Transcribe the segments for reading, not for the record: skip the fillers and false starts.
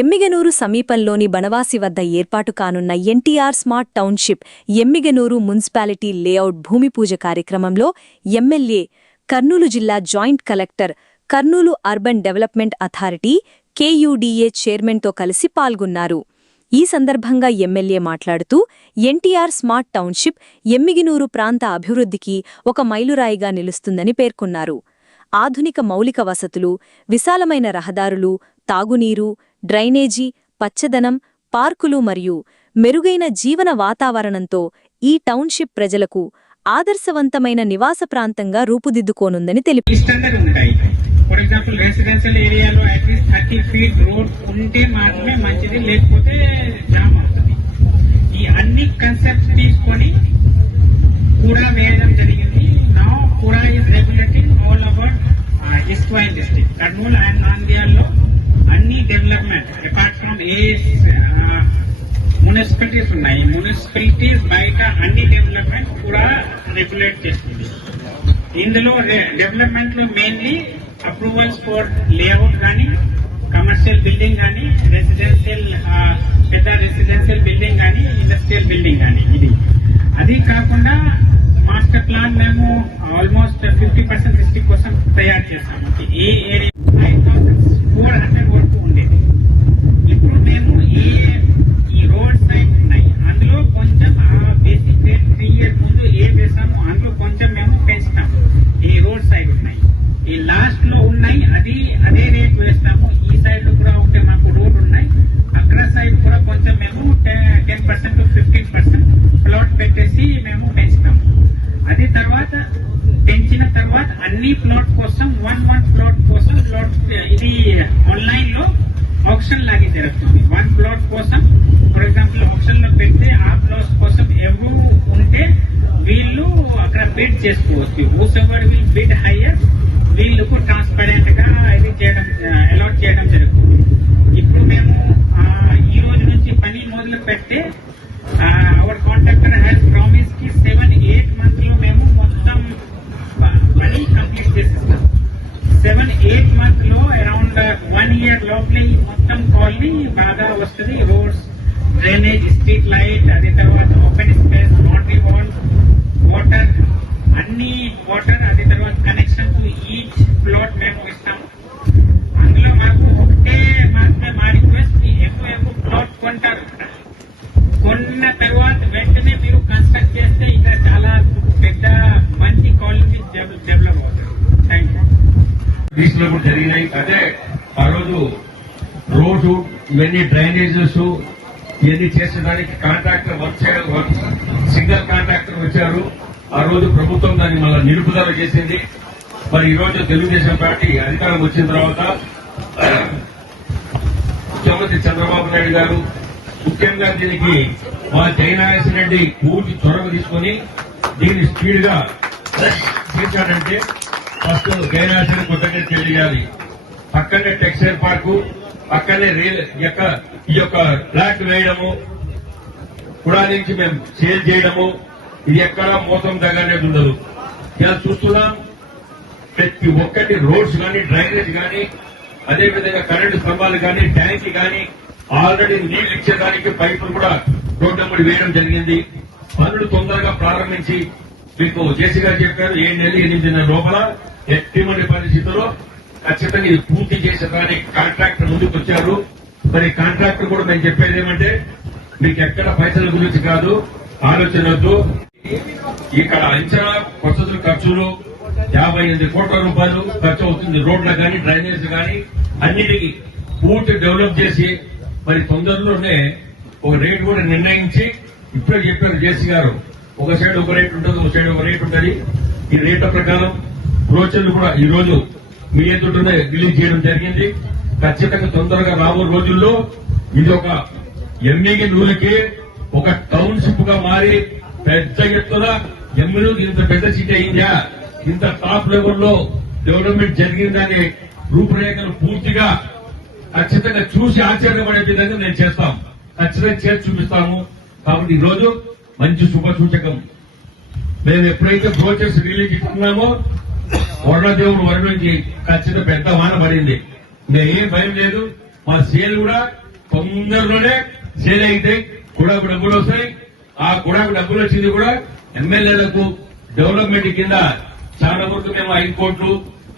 ఎమ్మిగనూరు సమీపంలోని బనవాసి వద్ద ఏర్పాటు కానున్న NTR smart township Yemmiganur municipality layout భూమిపూజ కార్యక్రమంలో ఎమ్మెల్యే, కర్నూలు జిల్లా joint collector, Kurnool urban development authority KUDA చైర్మన్తో కలిసి పాల్గొన్నారు. ఈ సందర్భంగా ఎమ్మెల్యే మాట్లాడుతూ ఎన్టీఆర్ స్మార్ట్ టౌన్షిప్ ఎమ్మిగనూరు ప్రాంత అభివృద్ధికి ఒక మైలురాయిగా నిలుస్తుందని పేర్కొన్నారు. ఆధునిక మౌలిక వసతులు, విశాలమైన రహదారులు, తాగునీరు, డ్రైనేజీ, పచ్చదనం, పార్కులు మరియు మెరుగైన జీవన వాతావరణంతో ఈ టౌన్షిప్ ప్రజలకు ఆదర్శవంతమైన నివాస ప్రాంతంగా రూపుదిద్దుకోనుందని తెలిపారు. ఫర్ ఎగ్జాంపుల్ రెసిడెన్షియల్ ఏరియాలో అట్లీస్ట్ 30 feet రోడ్ ఉంటే మాత్రమే మంచిది, లేకపోతే జామ్ అవుతుంది. ఈ అన్ని కన్సెప్ట్స్ తీసుకొని కూడా వేయడం జరిగింది. నౌ కూడా ఈజ్ రెగ్యులేటింగ్ ఆల్ అబౌట్ ఈస్ట్ వైన్ డిస్ట్రిక్ట్, కర్నూలు అండ్ నాంద్యాల్లో అన్ని డెవలప్మెంట్ అపార్ట్ ఫ్రమ్ మున్సిపాలిటీస్ ఉన్నాయి. మున్సిపాలిటీస్ బయట అన్ని డెవలప్మెంట్ కూడా రెగ్యులేట్ చేస్తుంది. ఇందులో డెవలప్మెంట్ లో మెయిన్లీ అప్రూవల్స్ ఫర్ లేఅవుట్ కానీ, కమర్షియల్ బిల్డింగ్ కానీ, రెసిడెన్షియల్ పెద్ద రెసిడెన్షియల్ బిల్డింగ్ కానీ, ఇండస్ట్రియల్ బిల్డింగ్ కానీ, ఇది అది కాకుండా మాస్టర్ ప్లాన్ మేము ఆల్మోస్ట్ 50% 60% తయారు చేస్తాము. ఏ ఏరియా 5400 వరకు ఉండేది. ఇప్పుడు మేము ఈ రోడ్ సైడ్ ఉన్నాయి, అందులో కొంచెం బేసిక్ రేట్ 3 years ముందు ఏ వేసాము అందులో కొంచెం మేము పెంచుతాము. ఈ రోడ్ సైడ్ ఉన్నాయి, ఈ లాస్ట్ లో ఉన్నాయి, అదే రేట్ వేస్తాము. ఈ సైడ్ లో కూడా ఉంటే మాకు రోడ్ ఉన్నాయి, అక్కడ సైడ్ కూడా కొంచెం మేము 10% to 15% ప్లాట్ పెట్టేసి మేము పెంచుతాము. అది తర్వాత పెంచిన తర్వాత అన్ని ప్లాట్ కోసం 1 ప్లాట్ కోసం ఇది ఆన్లైన్ లో ఆప్షన్ లాగే జరుగుతుంది. 1 ప్లాట్ కోసం ఫర్ ఎగ్జాంపుల్ ఆప్షన్ లో పెడితే ఆ ప్లాట్ కోసం ఎవరు ఉంటే వీళ్ళు అక్కడ బిడ్ చేసుకోవచ్చు. హూసెవర్ విల్ బిడ్ హైయర్ వీళ్ళకు ట్రాన్స్పరెంట్ గా ఇది చేయడం అలాట్ చేయడం జరుగుతుంది. ఇప్పుడు మేము ఈ రోజు నుంచి పని మొదలు పెడితే అవర్ కాంట్రాక్టర్ హ్యాస్ ప్రామిస్ కి 7-8 months లో మేము మొత్తం పని కంప్లీట్ చేసేస్తాం. 7-8 months లో అరౌండ్ 1 year లోపలే మొత్తం కాలనీ బాగా వస్తుంది. రోడ్స్, డ్రైనేజ్, స్ట్రీట్ లైట్, అది తర్వాత open space, boundary wall, water, అన్ని వాటర్, అది తర్వాత కనెక్షన్ టు ఈచ్ ప్లాట్ మేము ఇస్తాము. అందులో మాకు ఒకటే మాత్రమే మా రిక్వెస్ట్, ఎక్కువ ప్లాట్ కొంటారు. కొన్న తర్వాత వెంటనే మీరు కన్స్ట్రక్ట్ చేస్తే ఇక్కడ చాలా పెద్ద మంచి కాలనీ డెవలప్ అవుతుంది. Thank you. కూడా జరిగినాయి. అదే ఆ రోజు రోడ్డు, ఇవన్నీ డ్రైనేజెస్ ఇవన్నీ చేసేదానికి కాంట్రాక్టర్ వర్క్ సింగిల్ కాంట్రాక్టర్ వచ్చారు. ఆ రోజు ప్రభుత్వం దాన్ని మళ్ళీ నిలుపుదల చేసింది. మరి ఈ రోజు తెలుగుదేశం పార్టీ అధికారం వచ్చిన తర్వాత ముఖ్యమంత్రి చంద్రబాబు నాయుడు గారు ముఖ్యంగా దీనికి మా జయనాగేశ్వర రెడ్డి పూర్తి చొరవ తీసుకుని దీన్ని స్పీడ్ గా చేశాడంటే ఫస్ట్ జయనాగేశ్వర కొత్తగా తెలియాలి. పక్కనే టెక్స్టైల్ పార్కు, పక్కనే ఈ యొక్క ఫ్లాట్ వేయడము, కూడా నుంచి మేము సేల్ చేయడము, ఇది ఎక్కడా మోసం దగ్గరనేది ఉండదు. ఇలా చూస్తున్నాం. ప్రతి ఒక్కటి రోడ్స్ కానీ, డ్రైనేజ్ కానీ, అదేవిధంగా కరెంటు స్తంభాలు కానీ, ట్యాంక్ కానీ, ఆల్రెడీ నీళ్లు ఇచ్చేదానికి పైపులు కూడా రోడ్డు వేయడం జరిగింది. పనులు తొందరగా ప్రారంభించి మీకు జేసీ గారు చెప్పారు 7 నెలలు 8 నెలల లోపల ఎట్టి పరిస్థితుల్లో ఖచ్చితంగా ఇది పూర్తి చేసేదానికి కాంట్రాక్టర్ ముందుకు వచ్చారు. మరి కాంట్రాక్టర్ కూడా మేము చెప్పేది ఏమంటే మీకు ఎక్కడ పైసల గురించి కాదు ఆలోచనతో ఇక్కడ అంచనా వసతుల ఖర్చులు 58 కోట్ల రూపాయలు ఖర్చు అవుతుంది. రోడ్లకు కానీ, డ్రైనేజ్ కానీ అన్నిటికీ పూర్తి డెవలప్ చేసి మరి తొందరలోనే ఒక రేటు కూడా నిర్ణయించి ఇప్పుడే చెప్పారు జేసీ గారు, ఒక సైడ్ ఒక రేటు ఉంటుంది, ఒక సైడ్ ఒక రేటు ఉంటుంది. ఈ రేట్ల ప్రకారం బ్రోచర్లు కూడా ఈ రోజు మీ ఎదుటనే రిలీజ్ చేయడం జరిగింది. ఖచ్చితంగా తొందరగా రాబో రోజుల్లో ఇది ఒక ఎమ్మిగనూరుకి ఒక టౌన్షిప్ గా మారి పెద్ద ఎత్తున ఎమ్మిగనూరు ఇంత పెద్ద సిటీ అయిందా, ఇంత టాప్ లెవెల్లో డెవలప్మెంట్ జరిగిందని రూపురేఖలు పూర్తిగా ఖచ్చితంగా చూసి ఆశ్చర్యపడే విధంగా నేను చేస్తాం. ఖచ్చితంగా చేసి చూపిస్తాము. కాబట్టి ఈ రోజు మంచి శుభ సూచకం. మేము ఎప్పుడైతే బ్రోచర్స్ రిలీజ్ ఇస్తున్నామో వరుణదేవుడు వరుణ్ నుంచి ఖచ్చితంగా పెద్ద వాన పడింది. మేము ఏం భయం లేదు. మా సేల్ కూడా తొందరలోనే సేల్ అయితే కూడాకు డబ్బులు వస్తాయి. ఆ కూడాకు డబ్బులు వచ్చింది కూడా ఎమ్మెల్యేలకు డెవలప్మెంట్ కింద చాలా వరకు మేము 5 కోట్లు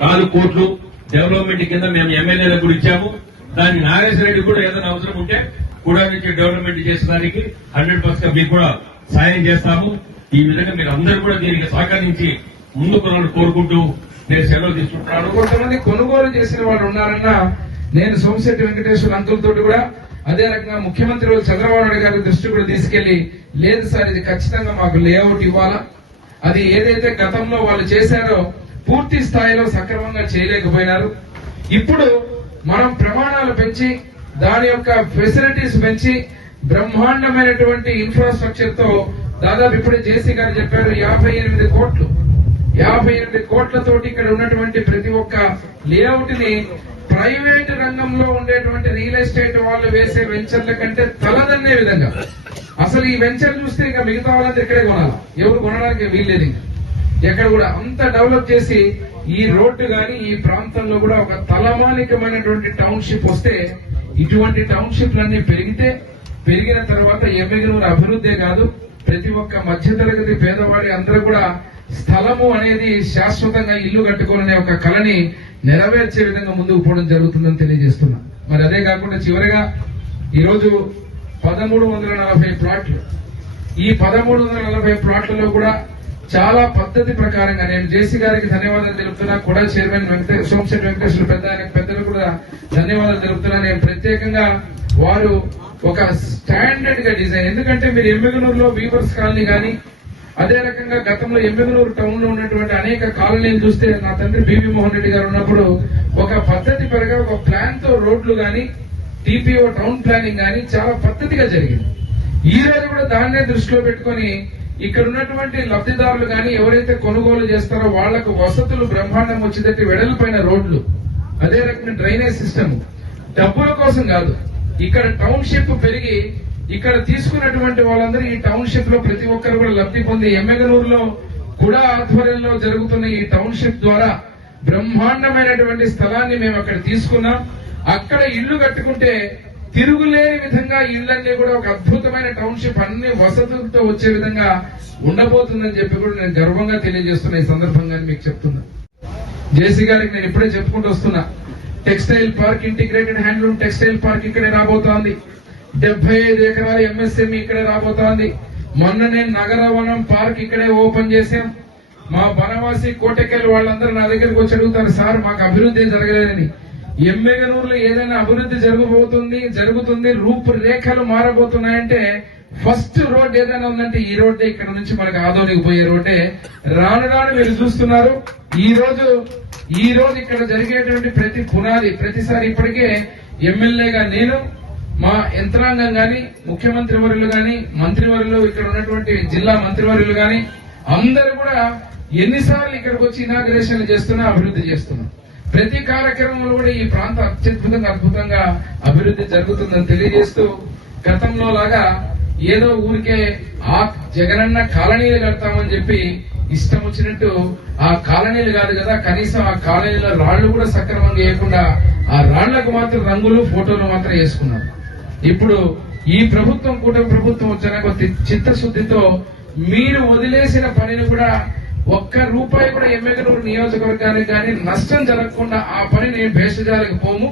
4 కోట్లు డెవలప్మెంట్ కింద మేము ఎమ్మెల్యేలకు కూడా ఇచ్చాము. దాన్ని నాగేశ్వర రెడ్డి కూడా ఏదైనా అవసరం ఉంటే కూడా నుంచి డెవలప్మెంట్ చేసేదానికి 100% మీకు కూడా సాయం చేస్తాము. ఈ విధంగా మీరు అందరూ కూడా దీనికి సహకరించి ముందుకు కోరుకుంటూ నేను సెలవు తీసుకుంటున్నాను. కొంతమంది కొనుగోలు చేసిన వాళ్ళు ఉన్నారన్న నేను సోమిశెట్టి వెంకటేశ్వర అంకుల్ తోటి కూడా అదే రకంగా ముఖ్యమంత్రి చంద్రబాబు నాయుడు గారి దృష్టి కూడా తీసుకెళ్లి లేదు సార్ ఇది ఖచ్చితంగా మాకు లేఅవుట్ ఇవ్వాలా, అది ఏదైతే గతంలో వాళ్ళు చేశారో పూర్తి స్థాయిలో సక్రమంగా చేయలేకపోయినారు. ఇప్పుడు మనం ప్రమాణాలు పెంచి దాని యొక్క ఫెసిలిటీస్ పెంచి బ్రహ్మాండమైనటువంటి ఇన్ఫ్రాస్ట్రక్చర్ తో దాదాపు ఇప్పుడే జేసీ గారు చెప్పారు 58 కోట్లు 58 కోట్లతోటి ఇక్కడ ఉన్నటువంటి ప్రతి ఒక్క లేఅవుట్ ని ప్రైవేట్ రంగంలో ఉండేటువంటి రియల్ ఎస్టేట్ వాళ్ళు వేసే వెంచర్ల కంటే తలదన్నే విధంగా అసలు ఈ వెంచర్ చూస్తే ఇంకా మిగతా వాళ్ళంతా ఇక్కడే కొనాలి, ఎవరు కొనడానికి వీల్లేదు. ఎక్కడ కూడా అంత డెవలప్ చేసి ఈ రోడ్డు గాని ఈ ప్రాంతంలో కూడా ఒక తలమానికమైనటువంటి టౌన్షిప్ వస్తే ఇటువంటి టౌన్షిప్లన్నీ పెరిగిన తర్వాత ఎమ్మిగనూరు అభివృద్ధే కాదు ప్రతి ఒక్క మధ్యతరగతి పేదవాడి అందరూ కూడా స్థలము అనేది శాశ్వతంగా ఇల్లు కట్టుకోవాలనే ఒక కళని నెరవేర్చే విధంగా ముందుకు పోవడం జరుగుతుందని తెలియజేస్తున్నా. మరి అదే కాకుండా చివరిగా ఈరోజు 1340 ప్లాట్లు, ఈ 1340 ప్లాట్లలో కూడా చాలా పద్ధతి ప్రకారంగా నేను జేసీ గారికి ధన్యవాదాలు తెలుపుతున్నా, కూడా చైర్మన్ సోమిశెట్టి వెంకటేశ్వర పెద్దలు కూడా ధన్యవాదాలు తెలుపుతున్నా. నేను ప్రత్యేకంగా వారు ఒక స్టాండర్డ్ గా డిజైన్, ఎందుకంటే మీరు ఎమ్మిగనూరులో వీవర్స్ కాలనీ గాని అదే రకంగా గతంలో ఎమ్మిగనూరు టౌన్ లో ఉన్నటువంటి అనేక కాలనీలు చూస్తే నా తండ్రి బీవీ మోహన్ రెడ్డి గారు ఉన్నప్పుడు ఒక పద్ధతి పరంగా ఒక ప్లాన్ తో రోడ్లు గాని టీపీఓ టౌన్ ప్లానింగ్ గాని చాలా పద్ధతిగా జరిగింది. ఈ రోజు కూడా దాన్నే దృష్టిలో పెట్టుకుని ఇక్కడ ఉన్నటువంటి లబ్ధిదారులు గాని ఎవరైతే కొనుగోలు చేస్తారో వాళ్లకు వసతులు బ్రహ్మాండం వచ్చేటట్టు వెడల్పైన రోడ్లు, అదే రకంగా డ్రైనేజ్ సిస్టమ్ డబ్బుల కోసం కాదు. ఇక్కడ టౌన్షిప్ పెరిగి ఇక్కడ తీసుకున్నటువంటి వాళ్ళందరూ ఈ టౌన్షిప్ లో ప్రతి ఒక్కరు కూడా లబ్ధి పొంది ఎమ్మెగనూరులో కూడా ఆధ్వర్యంలో జరుగుతున్న ఈ టౌన్షిప్ ద్వారా బ్రహ్మాండమైనటువంటి స్థలాన్ని మేము అక్కడ తీసుకున్నాం. అక్కడ ఇళ్లు కట్టుకుంటే తిరుగులేని విధంగా ఇళ్లన్నీ కూడా ఒక అద్భుతమైన టౌన్షిప్ అన్ని వసతులతో వచ్చే విధంగా ఉండబోతుందని చెప్పి కూడా నేను గర్వంగా తెలియజేస్తున్నా. ఈ సందర్భంగా మీకు చెప్తున్నా, జేసీ గారికి నేను ఇప్పుడే చెప్పుకుంటూ వస్తున్నా, textile park, integrated handloom textile park ఇక్కడే రాబోతోంది. 75 ఎకరాల ఎంఎస్ఎంఈ ఇక్కడే రాబోతోంది. మొన్ననే నగరవనం పార్క్ ఇక్కడే ఓపెన్ చేశాం. మా బనవాసి కోటెకెళ్ళి వాళ్ళందరూ నా దగ్గరికి వచ్చి అడుగుతారు, సార్ మాకు అభివృద్ధి జరగలేదని. ఎమ్మెగనూరులో ఏదైనా అభివృద్ధి జరుగుతుంది రూపురేఖలు మారబోతున్నాయంటే ఫస్ట్ రోడ్ ఏదైనా ఉందంటే ఈ రోడ్డే, ఇక్కడ నుంచి మనకు ఆదోనికి పోయే రోడ్డే. రాను రాను మీరు చూస్తున్నారు. ఈ రోజు ఇక్కడ జరిగేటువంటి ప్రతి పునాది ప్రతిసారి ఇప్పటికే ఎమ్మెల్యేగా నేను, మా యంత్రాంగం గాని, ముఖ్యమంత్రి వర్యులు గాని, మంత్రివర్యులు, ఇక్కడ ఉన్నటువంటి జిల్లా మంత్రివర్యులు గాని అందరూ కూడా ఎన్నిసార్లు ఇక్కడికి వచ్చి ఇనాగ్రేషన్లు చేస్తున్నా, అభివృద్ధి చేస్తున్నాం. ప్రతి కార్యక్రమంలో కూడా ఈ ప్రాంతం అద్భుతంగా అభివృద్ధి జరుగుతుందని తెలియజేస్తూ, గతంలో లాగా ఏదో ఊరికే ఆ జగనన్న కాలనీలు కడతామని చెప్పి ఇష్టం వచ్చినట్టు ఆ కాలనీలు కాదు కదా, కనీసం ఆ కాలనీలో రాళ్లు కూడా సక్రమంగా వేయకుండా ఆ రాళ్లకు మాత్రం రంగులు ఫోటోలు మాత్రం వేసుకున్నారు. ఇప్పుడు ఈ ప్రభుత్వం కూటమి ప్రభుత్వం వచ్చిన చిత్తశుద్ధితో మీరు వదిలేసిన పనిని కూడా ఒక్క రూపాయి కూడా ఎమ్మెగనూరు నియోజకవర్గానికి కానీ నష్టం జరగకుండా ఆ పనిని భేషజాలకు పోము.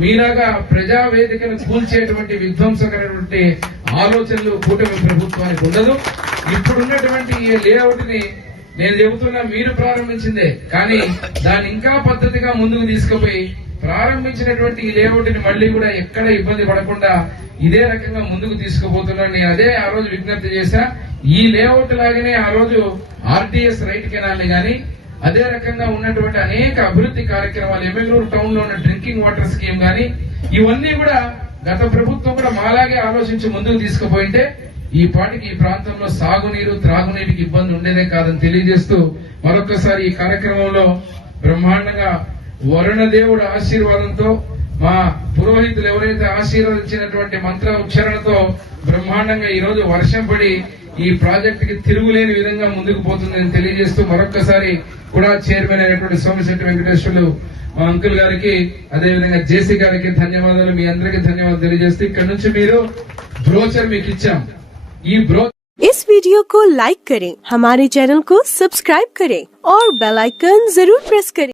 మీలాగా ప్రజావేదికను కూల్చేటువంటి విధ్వంసకరమైనటువంటి ఆలోచనలు కూటమి ప్రభుత్వానికి ఉండదు. ఇప్పుడున్నటువంటి ఈ లేఅవుట్ ని నేను చెబుతున్నా, మీరు ప్రారంభించిందే, కానీ దాన్ని ఇంకా పద్ధతిగా ముందుకు తీసుకుపోయి ప్రారంభించినటువంటి ఈ లేఅవుట్ ని మళ్లీ కూడా ఎక్కడ ఇబ్బంది పడకుండా ఇదే రకంగా ముందుకు తీసుకుపోతున్నాను. నేను అదే ఆ రోజు విజ్ఞప్తి చేశా. ఈ లేఅవుట్ లాగానే ఆ రోజు ఆర్టీఎస్ రైట్ కెనాల్ ని గాని, అదే రకంగా ఉన్నటువంటి అనేక అభివృద్ధి కార్యక్రమాలు, ఎమ్మెగనూరు టౌన్ లో ఉన్న డ్రింకింగ్ వాటర్ స్కీమ్ గాని, ఇవన్నీ కూడా గత ప్రభుత్వం కూడా మాలాగే ఆలోచించి ముందుకు తీసుకుపోయింటే ఈ పాటికి ఈ ప్రాంతంలో సాగునీరు, త్రాగునీటికి ఇబ్బంది ఉండేదే కాదని తెలియజేస్తూ, మరొకసారి ఈ కార్యక్రమంలో బ్రహ్మాండంగా వరుణదేవుడు ఆశీర్వాదంతో, మా పురోహితులు ఎవరైతే ఆశీర్వదించినటువంటి మంత్ర ఉచ్చారణతో బ్రహ్మాండంగా ఈ రోజు వర్షం పడి ఈ ప్రాజెక్ట్ కి తిరుగులేని విధంగా ముందుకు పోతుందని తెలియజేస్తూ, మరొక్కసారి కూడా చైర్మన్ అయినటువంటి సోమిశెట్టి వెంకటేశ్వర్లు మా అంకుల్ గారికి అదే విధంగా జేసీ గారికి ధన్యవాదాలు, మీ అందరికీ ధన్యవాదాలు తెలియజేస్తూ ఇక్కడ నుంచి మీరు బ్రోచర్ మీకు ఇచ్చాం. ఈ इस वीडियो को लाइक करें, हमारे चैनल को सब्सक्राइब करें और बेल आइकन जरूर प्रेस करें.